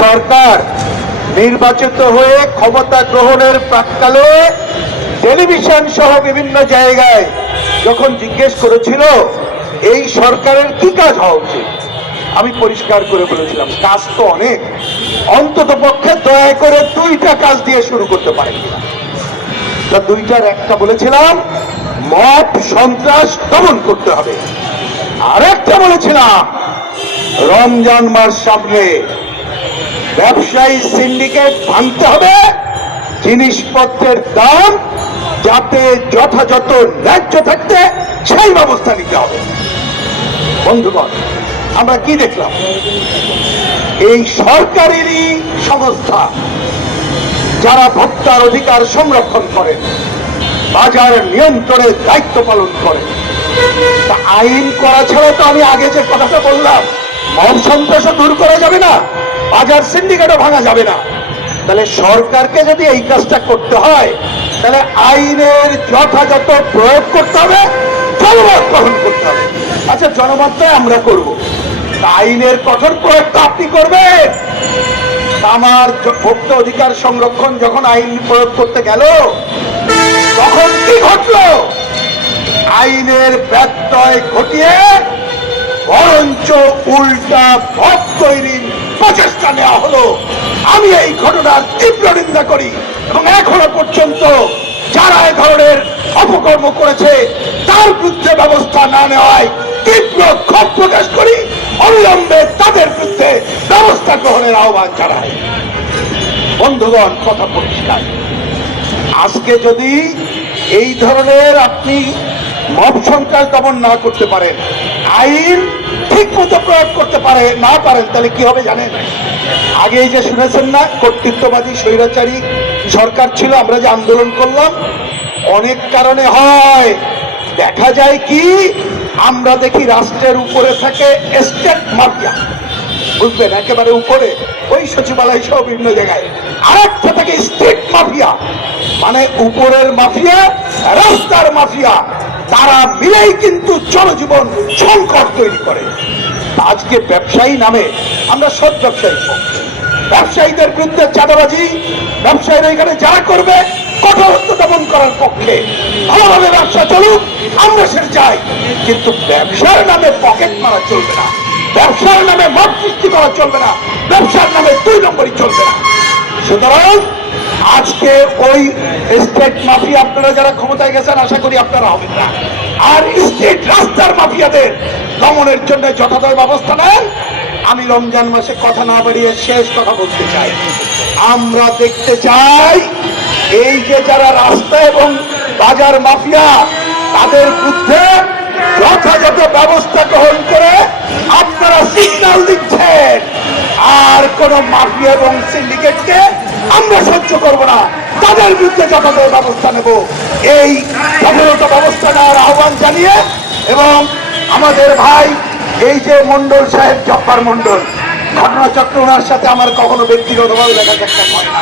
সরকার নির্বাচিত হয়ে ক্ষমতা গ্রহণের প্রাক্কালে টেলিভিশন সহ বিভিন্ন জায়গায় যখন জিজ্ঞেস করেছিল এই সরকারের কি কাজ হওয়া উচিত, আমি পরিষ্কার করে বলেছিলাম কাজ তো অনেক, অন্তত পক্ষে দয়া করে 2টা কাজ দিয়ে শুরু করতে পারেন কিনা। তা 2টার একটা বলেছিলাম মব সন্ত্রাস দমন করতে হবে, আরেকটা বলেছিলাম রমজান মাস সামনে ব্যবসায়ী সিন্ডিকেট ভাঙতে হবে, জিনিসপত্রের দাম যাতে যথাযথ ন্যায্য থাকতে সেই ব্যবস্থা নিতে হবে। বন্ধুগণ, আমরা কি দেখলাম, এই সরকারেরই সংস্থা যারা ভোক্তার অধিকার সংরক্ষণ করেন, বাজার নিয়ন্ত্রণের দায়িত্ব পালন করেন, তা আইন করা ছাড়া তো আমি আগে যে কথাটা বললাম মব সন্ত্রাসও দূর করা যাবে না, বাজার সিন্ডিকেটও ভাঙা যাবে না। তাহলে সরকারকে যদি এই কাজটা করতে হয় তাহলে আইনের যথাযথ প্রয়োগ করতে হবে, জনমত গ্রহণ করতে হবে। আচ্ছা, জনমতটাই আমরা করব, আইনের কঠোর প্রয়োগটা আপনি করবেন। আমার ভোক্তা অধিকার সংরক্ষণ যখন আইন প্রয়োগ করতে গেল তখন কি ঘটলো? আইনের ব্যত্যয় ঘটিয়ে বরঞ্চ উল্টা ভোট তৈরির প্রচেষ্টা নেওয়া হলো। আমি এই ঘটনার তীব্র নিন্দা করি এবং এখনো পর্যন্ত যারা এ ধরনের অপকর্ম করেছে তার বিরুদ্ধে ব্যবস্থা না নেওয়ায় তীব্র ক্ষোভ প্রকাশ করি। অবিলম্বে তাদের বিরুদ্ধে ব্যবস্থা গ্রহণের আহ্বান জানাই। বন্ধুগণ, কথা পরিষ্কার, আজকে যদি এই ধরনের আপনি মব সন্ত্রাস দমন না করতে পারেন, আইন ঠিক মতো প্রয়োগ করতে না পারেন, তাহলে কি হবে জানেন? আগেই যে শুনেছেন না, কর্তৃত্ববাদী স্বৈরাচারী সরকার ছিল, আমরা যে আন্দোলন করলাম, অনেক কারণে হয়। দেখা যায় কি, আমরা দেখি রাষ্ট্রের উপরে থাকে স্টেট মাফিয়া, বুঝবেন, একেবারে উপরে ওই সচিবালয় সহ বিভিন্ন জায়গায়, আরেকটা থাকে স্টেট মাফিয়া, মানে উপরের মাফিয়া রাস্তার মাফিয়া, তারা মিলেই কিন্তু জনজীবন সংকট তৈরি করে। আজকে ব্যবসায়ী নামে আমরা সৎ ব্যবসায়ী, ব্যবসায়ীদের বিরুদ্ধে চাঁদাবাজি, ব্যবসায়ীরা এখানে যারা করবে কঠোরত্ব দমন করার পক্ষে, ভালোভাবে ব্যবসা চলুক আমরা সেটা চাই, কিন্তু ব্যবসার নামে পকেট মারা চলবে না, ব্যবসার নামে মত সৃষ্টি করা চলবে না, ব্যবসার নামে 2 নম্বরই চলবে না। সুতরাং আজকে ওই স্টেট মাফিয়া আপনারা যারা ক্ষমতায় গেছেন আশা করি আপনারা হবেন না, আর স্টেট রাস্তার মাফিয়াদের দমনের জন্য যথাযথ ব্যবস্থা নেন। আমি রমজান মাসে কথা না বাড়িয়ে শেষ কথা বলতে চাই, আমরা দেখতে চাই এই যে যারা রাস্তা এবং বাজার মাফিয়া তাদের বিরুদ্ধে যথাযথ ব্যবস্থা গ্রহণ করে আপনারা সিগন্যাল দিচ্ছেন, আর কোন মাফিয়া এবং সিন্ডিকেটকে আমরা সহ্য করব না, তাদের বিরুদ্ধে যথাযথ ব্যবস্থা নেব। এই যথাযথ ব্যবস্থা নেওয়ার আহ্বান জানিয়ে, এবং আমাদের ভাই এই যে মন্ডল সাহেব, জব্বার মন্ডল, ঘটনাচক্র, ওনার সাথে আমার কখনো ব্যক্তিগতভাবে দেখা সাক্ষাৎ হয় না।